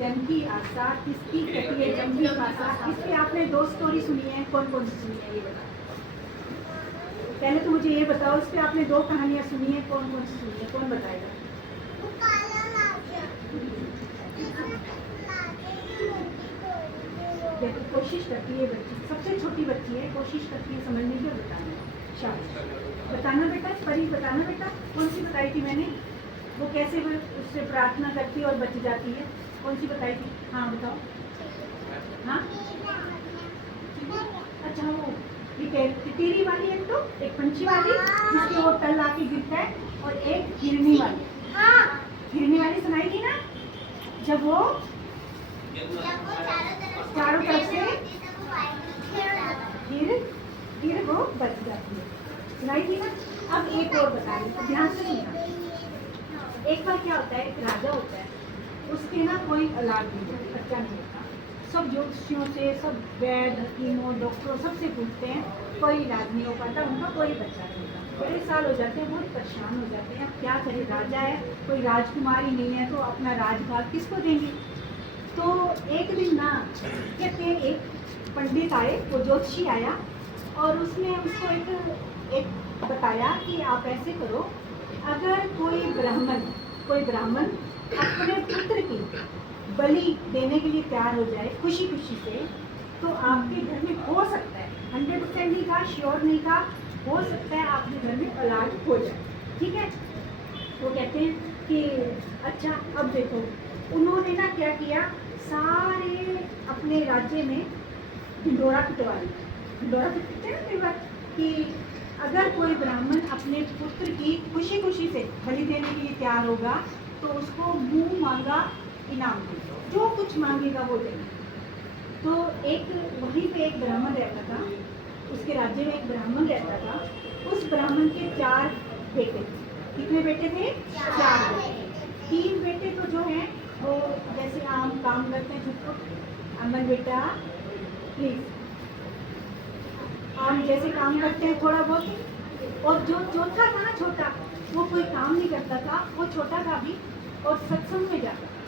जम की आशा, किसकी कटी है जम की आशा। इसकी आपने 2 स्टोरी सुनी है, कौन कौन सी सुनी है ये बताओ। पहले तो मुझे ये बताओ, इस पे आपने 2 कहानियाँ सुनी है, कौन कौन सी सुनी है, कौन बताएगा। देखो कोशिश करती है बच्ची, सबसे छोटी बच्ची है, कोशिश करती है समझने की और बताने की। शाबाश, बताना बेटा, परी बताना बेटा। कौन सी बताई थी मैंने, वो कैसे वो उससे प्रार्थना करती है और बच जाती है, कौन सी बताई थी। हाँ बताओ। हाँ अच्छा, वो तितीरी वाली, एक तो एक पंछी वाली जिसके वो तल आके गिरता है, और एक हिरनी वाली। हिरनी वाली सुनाई थी ना, जब वो चारों तरफ से फिर वो बच जाती है, सुनाई थी ना। अब एक और बताइए, तो ध्यान से सुनना। एक बार क्या होता है, एक राजा होता है, उसके ना कोई औलाद नहीं होता, बच्चा नहीं होता। सब ज्योतिषियों से, सब वैद हकीमों डॉक्टरों सबसे पूछते हैं, कोई इलाज नहीं हो पाता, उनका कोई बच्चा नहीं होता। बड़े साल हो जाते हैं, बहुत परेशान हो जाते हैं। अब क्या करें, राजा है, कोई राजकुमारी नहीं है, तो अपना राजभाग किसको देंगे। तो एक दिन ना कहते हैं, एक पंडित आए, वो ज्योतिषी आया, और उसने उसको एक बताया कि आप ऐसे करो, अगर कोई ब्राह्मण अपने पुत्र की बलि देने के लिए तैयार हो जाए खुशी खुशी से, तो आपके घर में हो सकता है, 100% नहीं कहा, श्योर नहीं कहा, हो सकता है आपके घर में औलाद हो जाए। ठीक है, वो कहते हैं कि अच्छा। अब देखो, उन्होंने ना क्या किया, सारे अपने राज्य में ढिंडोरा पिटवा लिया। ढिंडोरा पिटते हैं ना कई बार, कि अगर कोई ब्राह्मण अपने पुत्र की खुशी खुशी से बलि देने के लिए तैयार होगा, तो उसको मुंह मांगा इनाम देंगे, जो कुछ मांगेगा वो देंगे। तो एक वहीं पे एक ब्राह्मण रहता था, उसके राज्य में एक ब्राह्मण रहता था। उस ब्राह्मण के 4 बेटे थे। कितने बेटे थे? 4 बेटे। 3 बेटे तो जो हैं वो जैसे आम काम करते हैं, छुटपुट। अमन बेटा प्लीज, आम जैसे काम करते हैं थोड़ा बहुत। और जो चौथा था ना, छोटा, वो कोई काम नहीं करता था, वो छोटा था भी, और सत्संग में जाता था।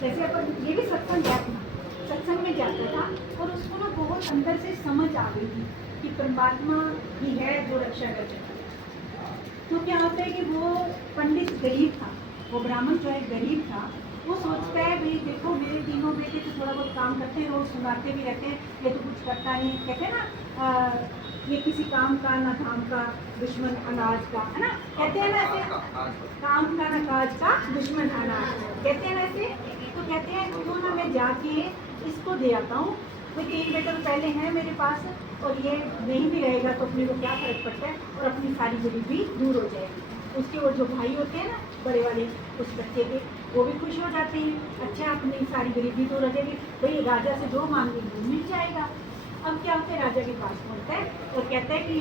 जैसे अपन ये भी सत्संग जाता था, सत्संग में जाता था, और उसको ना बहुत अंदर से समझ आ गई थी कि परमात्मा ही है जो रक्षा कर सकता है। तो क्या होता है कि वो पंडित गरीब था, वो ब्राह्मण जो है गरीब था। वो सोचता है, भाई देखो मेरे तीनों बेटे तो थोड़ा बहुत काम करते हैं, रोज सुनाते भी रहते हैं, ये तो कुछ करता नहीं। कहते हैं ना, ये किसी काम का ना धाम का, दुश्मन अनाज का, है ना, कहते हैं ना ऐसे, काम का ना काज का, दुश्मन अनाज, कहते हैं ना ऐसे। तो कहते हैं क्यों ना मैं जाके इसको दे आता हूँ, भाई 3 बेटे तो पहले हैं मेरे पास, और ये नहीं भी रहेगा तो अपने को क्या फर्क पड़ता है, और अपनी सारी गरीबी दूर हो जाएगी। उसके वो जो भाई होते हैं ना बड़े वाले, उस बच्चे के, वो भी खुश हो जाते हैं। अच्छा, अपनी सारी गरीबी दूर हो जाएगी, भाई राजा से जो मांगेंगे वो मिल जाएगा। अब क्या होता है, राजा के पास पहुँचता है और कहता है कि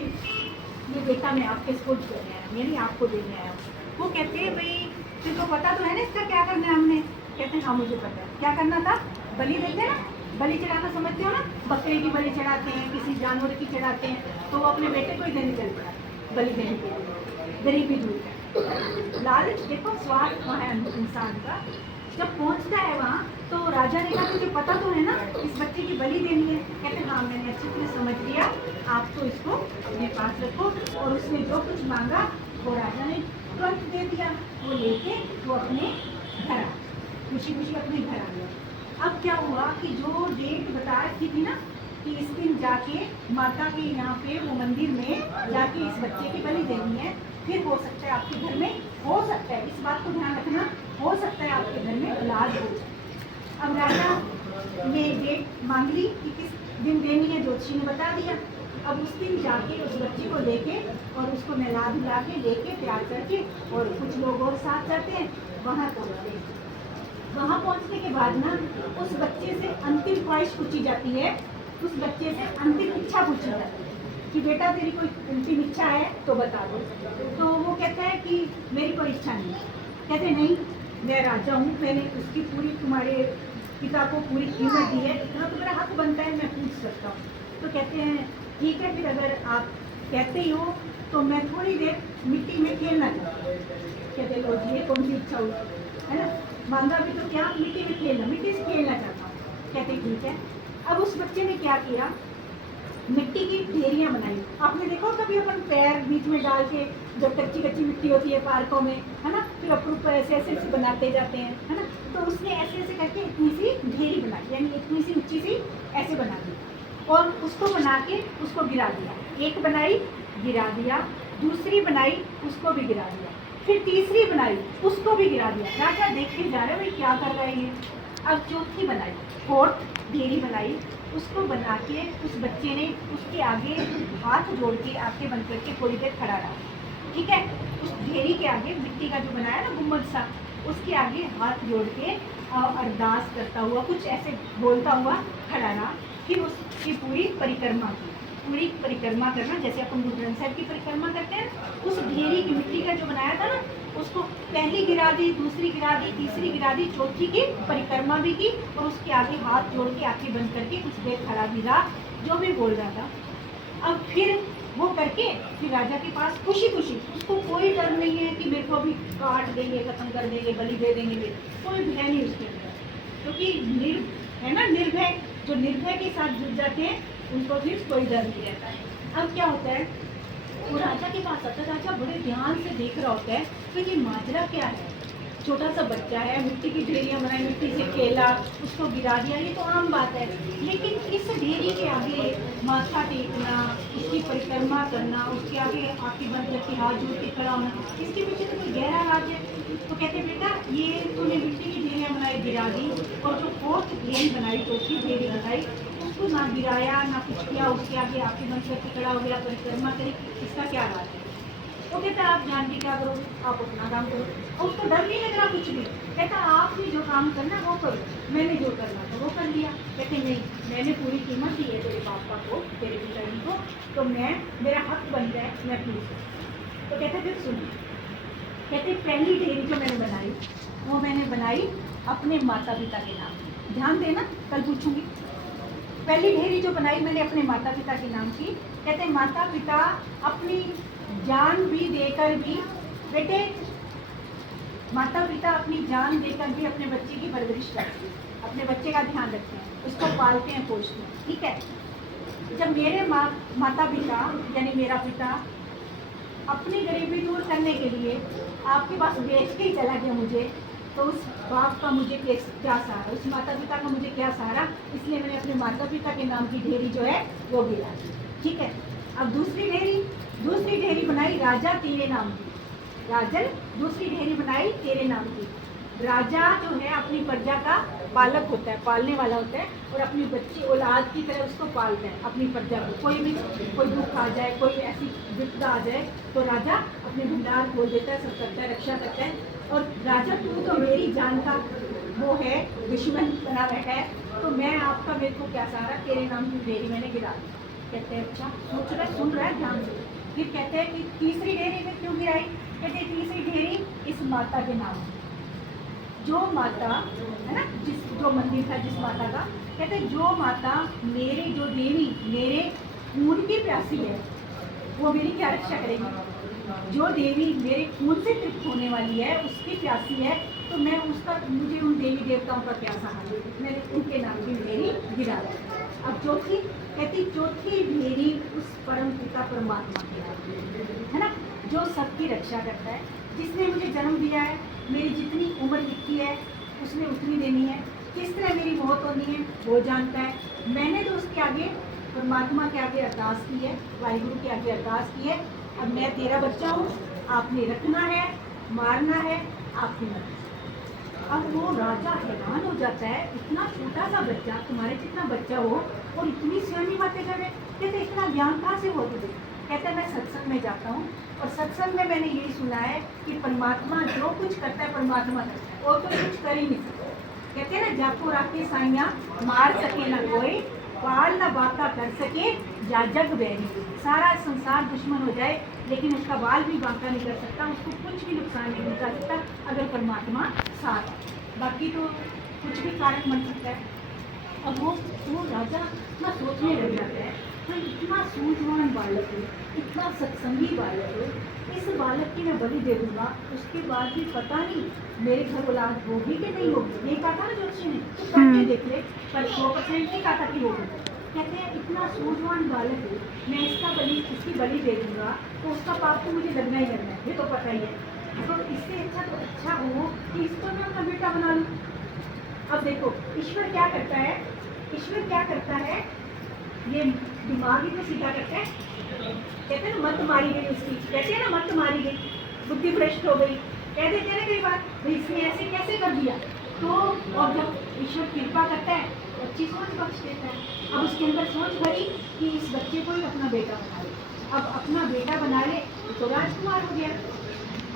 ये बेटा मैं आपके स्पोर्ट करने आया, यानी आपको देने आया। वो कहते हैं, भाई तुमको पता तो है ना इसका क्या करना है हमने। कहते हैं हाँ मुझे पता है। क्या करना था, बलि देते ना, बलि चढ़ाना समझते हो ना, बकरे की बलि चढ़ाते हैं, किसी जानवर की चढ़ाते हैं, तो वो अपने बेटे को ही देने चल पड़ा बलि देने के लिए। गरीबी दूर है, लालच देखो, स्वार्थ वहाँ है इंसान का। जब पहुँचता है वहाँ, तो राजा ने कहा तुझे पता तो है ना इस बच्चे की बलि देनी है। कहते हाँ मैंने अच्छी तरह समझ लिया, आप तो इसको अपने पास रखो। और उसने जो कुछ मांगा वो राजा ने तुरंत दे दिया। वो लेके वो अपने घर आ, खुशी खुशी अपने घर आ गया। अब क्या हुआ कि जो डेट बता रखी थी ना कि इस दिन जाके माता के यहाँ पे वो मंदिर में जाके इस बच्चे की बलि देनी है, फिर हो सकता है आपके घर में, हो सकता है, इस बात को ध्यान रखना, हो सकता है आपके घर में औलाद हो जाए। अब राजा ने डेट मांग ली कि किस दिन देनी है, ज्योतिषी ने बता दिया। अब उस दिन जाके उस बच्चे को लेके और उसको नहला धुला के लेके तैयार करके, और कुछ लोग और साथ जाते हैं, वहाँ पहुँचते हैं। वहाँ पहुँचने के बाद ना उस बच्चे से अंतिम ख्वाहिश पूछी जाती है, उस बच्चे से अंतिम इच्छा पूछी जाती है कि बेटा तेरी कोई अंतिम इच्छा है तो बता दो। तो वो कहता है कि मेरी कोई इच्छा नहीं है। कहते नहीं, मैं राजा हूँ, मैंने उसकी पूरी तुम्हारे पिता को पूरी कीमत दी है, इतना तो मेरा हक बनता है, मैं पूछ सकता हूँ। तो कहते हैं ठीक है, फिर अगर आप कहते ही हो तो मैं थोड़ी देर मिट्टी में खेलना चाहता हूँ। कहते लो जी, ये कौन सी इच्छा हुई, है ना। मांगा भी तो क्या, मिट्टी में खेलना, मिट्टी से खेलना चाहता हूँ। कहते ठीक है। अब उस बच्चे ने क्या किया, मिट्टी की ढेरियाँ बनाई। आपने देखो कभी अपन पैर बीच में डाल के, जो कच्ची कच्ची मिट्टी होती है पार्कों में, है ना, फिर अपन ऊपर ऐसे ऐसे बनाते जाते हैं, है ना। तो उसने ऐसे ऐसे करके इतनी सी ढेरी बनाई, यानी इतनी सी ऊंची सी ऐसे बना दी, और उसको बना के उसको गिरा दिया। एक बनाई, गिरा दिया, दूसरी बनाई, उसको भी गिरा दिया, फिर तीसरी बनाई, उसको भी गिरा दिया। राजा देखते जा रहे भाई क्या कर रहा है ये। अब चौथी बनाई, फोर्थ ढेरी बनाई, उसको बना के उस बच्चे ने उसके आगे हाथ जोड़ के आंखें बंद करके थोड़ी देर खड़ा रहा। ठीक है, उस ढेरी के आगे मिट्टी का जो बनाया ना गुम्बद सा, उसके आगे हाथ जोड़ के अरदास करता हुआ, कुछ ऐसे बोलता हुआ खड़ा रहा। फिर उसकी पूरी परिक्रमा की, पूरी परिक्रमा करना, जैसे अपन गुरु ग्रंथ साहिब की परिक्रमा करते हैं, उस ढेरी की मिट्टी का जो बनाया था ना, उसको पहली गिरा दी, दूसरी गिरा दी, तीसरी गिरा दी, चौथी की परिक्रमा भी की, और उसके आगे हाथ जोड़ के आंखें बंद करके कुछ देर खड़ा भी रहा, जो भी बोल रहा था। अब फिर वो करके फिर राजा के पास खुशी खुशी, उसको कोई डर नहीं है कि मेरे को अभी काट देंगे, खत्म कर देंगे, बलि दे देंगे, मेरे कोई भय नहीं उसके अंदर, क्योंकि है ना, निर्भय, जो निर्भय के साथ जुड़ जाते हैं उनको फिर कोई डर नहीं रहता है। अब क्या होता है, वो राजा के पास आता है, राजा बड़े ध्यान से देख रहा होता है कि ये माजरा क्या है। छोटा सा बच्चा है, मिट्टी की ढेरियाँ बनाई, मिट्टी से खेला, उसको गिरा दिया, ये तो आम बात है। लेकिन इस ढेरी के आगे माथा टेकना, उसकी परिक्रमा करना, उसके आगे आंखें बंद करके हाथ जोड़ के खड़ा होना, इसके पीछे तो कोई गहरा राज है। तो कहते बेटा, ये तूने मिट्टी की ढेरियाँ बनाई, गिरा दी, और जो फोर्थ ढेरी बनाई, चौथी ढेरी बनाई, उसको ना गिराया ना कुछ किया, उसके आगे आंखें बंद करके खड़ा हो गया, परिक्रमा करी, इसका क्या राज है। वो कहता आप जान के क्या करोगे, आप अपना काम करो, और उसको डर नहीं लग रहा कुछ भी। कहता आपने जो काम करना वो करो, मैंने जो करना था वो कर लिया। कहते नहीं, मैंने पूरी कीमत दी है तेरे पापा को, तेरे पिताजी को, तो मैं, मेरा हक बनता है, मैं पूछ। तो कहते फिर सुनिए, कहते पहली ढेरी जो मैंने बनाई, वो मैंने बनाई अपने माता पिता के नाम। ध्यान देना, कल पूछूंगी। पहली ढेरी जो बनाई मैंने अपने माता पिता के नाम की। कहते माता पिता अपनी जान भी देकर भी, बेटे माता पिता अपनी जान देकर भी अपने बच्चे की परवरिश करते हैं, अपने बच्चे का ध्यान रखते हैं, उसको पालते हैं, पोषते हैं। ठीक है, जब मेरे माता पिता यानी मेरा पिता अपनी गरीबी दूर करने के लिए आपके पास बेच के ही चला गया मुझे, तो उस बाप का मुझे क्या सहारा, उस माता पिता का मुझे क्या सहारा, इसलिए मैंने अपने माता पिता के नाम की ढेरी जो है वो गिरा। ठीक है, अब दूसरी ढेरी बनाई राजा तेरे नाम की। राजन, दूसरी ढेरी बनाई तेरे नाम की। राजा जो है अपनी प्रजा का पालक होता है, पालने वाला होता है, और अपनी बच्ची औलाद की तरह उसको पालता है, अपनी प्रजा को। कोई दुख आ जाए, कोई ऐसी विपदा आ जाए, तो राजा अपने भंडार खोल देता है, सब करता है, रक्षा करता है। और राजा तू तो मेरी जान का वो है, दुश्मन बना बैठा है, तो मैं आपका, मेरे को क्या सहारा, तेरे नाम की ढेरी मैंने गिरा दी। कहते हैं अच्छा, सोच रहा है, सुन रहा है ध्यान से। फिर कहते हैं कि तीसरी ढेरी में क्यों गिराई। कहते हैं तीसरी ढेरी इस माता के नाम, जो माता है ना, जो मंदिर था जिस माता का, कहते हैं जो माता मेरे, जो देवी मेरे खून की प्यासी है, वो मेरी क्या रक्षा करेगी। जो देवी मेरे खून से तृप्त होने वाली है, उसकी प्यासी है, तो मैं उसका, मुझे उन देवी देवताओं का क्या सहारा, मैंने उनके नाम की ढेरी गिरा दी। अब चौथी, कहती चौथी ढेरी उस परम पिता परमात्मा की है ना, जो सबकी रक्षा करता है, जिसने मुझे जन्म दिया है, मेरी जितनी उम्र लिखी है उसने उतनी देनी है, किस तरह मेरी मौत होनी है वो जानता है। मैंने तो उसके आगे, परमात्मा के आगे अरदास की है, वाहिगुरु के आगे अरदास की है, अब मैं तेरा बच्चा हूँ, आपने रखना है, मारना है, आपकी मर्जी। अब वो राजा हैरान हो जाता है, इतना छोटा सा बच्चा, तुम्हारे जितना बच्चा हो और इतनी सियानी बातें कर रहे। कहते इतना ज्ञान कहाँ से हो तुझे। कहते मैं सत्संग में जाता हूँ, और सत्संग में मैंने यही सुना है कि परमात्मा जो कुछ करता है परमात्मा करता है, और तो कुछ कर ही नहीं सकता। कहते हैं ना, जाको राखे साइया मार सके ना कोई, पाल ना बाका कर सके या जग बैरी। सारा संसार दुश्मन हो जाए लेकिन उसका बाल भी बांका नहीं कर सकता, उसको कुछ भी नुकसान नहीं पहुंचा सकता अगर परमात्मा साथ है। बाकी तो कुछ भी कारण बन सकता है। अब वो राजा ना सोचने लग जाता है, तो इतना सूझवान बालक है, इतना सत्संगी बालक है, इस बालक की मैं बलि दे दूंगा, उसके बाद भी पता नहीं मेरे घर औलाद होगी कि नहीं होगी। नहीं कहा था ना जोशी ने, तो करके देख ले, पर 100% नहीं कहा था कि होगी। कहते हैं इतना सूझवान बालक है, मैं इसकी बलि दे दूंगा तो उसका पाप तो मुझे लगना ही लगना है, ये तो पता ही है। तो इससे अच्छा तो अच्छा हो कि इसको मैं अपना बेटा बना लूँ। अब देखो ईश्वर क्या करता है, ईश्वर क्या करता है, ये दिमाग ही तो सीधा करता है। कहते हैं ना मत मारी गई उसकी, कहते हैं ना मत मारी गई, बुद्धि भ्रष्ट हो गई, कह देते हैं ना कई बार भाई इसने ऐसे कैसे कर दिया। तो और जब ईश्वर कृपा करता है अच्छी सोच बख्श देता है। अब उसके अंदर सोच भरी कि इस बच्चे को ही अपना बेटा बना ले। अब अपना बेटा बना ले तो राजकुमार हो गया।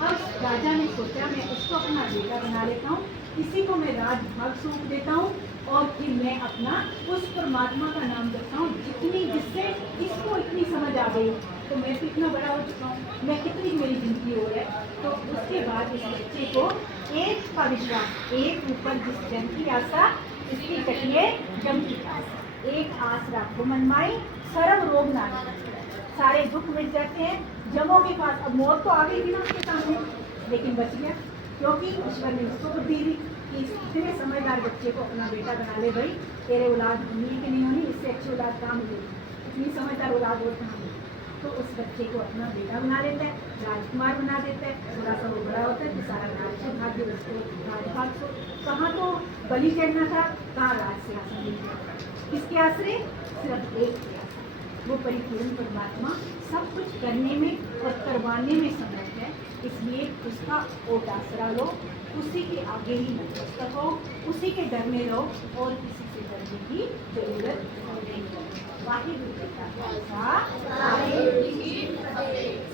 अब राजा ने सोचा मैं उसको अपना बेटा बना लेता हूँ, इसी को मैं राजभाग सौंप देता हूँ और फिर मैं अपना उस परमात्मा का नाम जपता हूँ जिससे इसको इतनी समझ आ गई, तो मैं तो इतना बड़ा हो चुका हूँ, मैं कितनी मेरी जिंदगी हो है। तो उसके बाद इस बच्चे को एक का विश्वास, एक ऊपर जिस जन की आशा इसकी कटिए जम की आशा, एक आस राखो मनमाई सर्व रोग नाश, सारे दुख मिट जाते हैं जमों के पास। अब मौत तो आ गई थी ना उसके सामने, लेकिन बच गया क्योंकि ईश्वर ने उसको बुद्धि दी कि इतने समझदार बच्चे को अपना बेटा बना ले। भाई तेरे औलाद होनी है कि नहीं होनी, इससे अच्छी औलाद कहाँ मिलेगी, इतनी समझदार औलाद और कहाँ मिलेगी। तो उस बच्चे को अपना बेटा बना लेता है, राजकुमार बना देता है। थोड़ा सा वो बड़ा होता है तो सारा राज्य भाग्य उसको राजभाग को, कहाँ तो बलि चढ़ना था, कहाँ राज सिंहासन मिल गया। किसके आश्रय, सिर्फ एक के आश्रय, वो परिपूर्ण परमात्मा सब कुछ करने में और करवाने में समर्थ है। इसलिए उसका ओट आसरा लो, उसी के आगे ही नतमस्तक हो, उसी के डर में रहो और किसी से डरने की जरूरत नहीं है। वाहिगुरु जी का खालसा, वाहिगुरु जी की फतेह।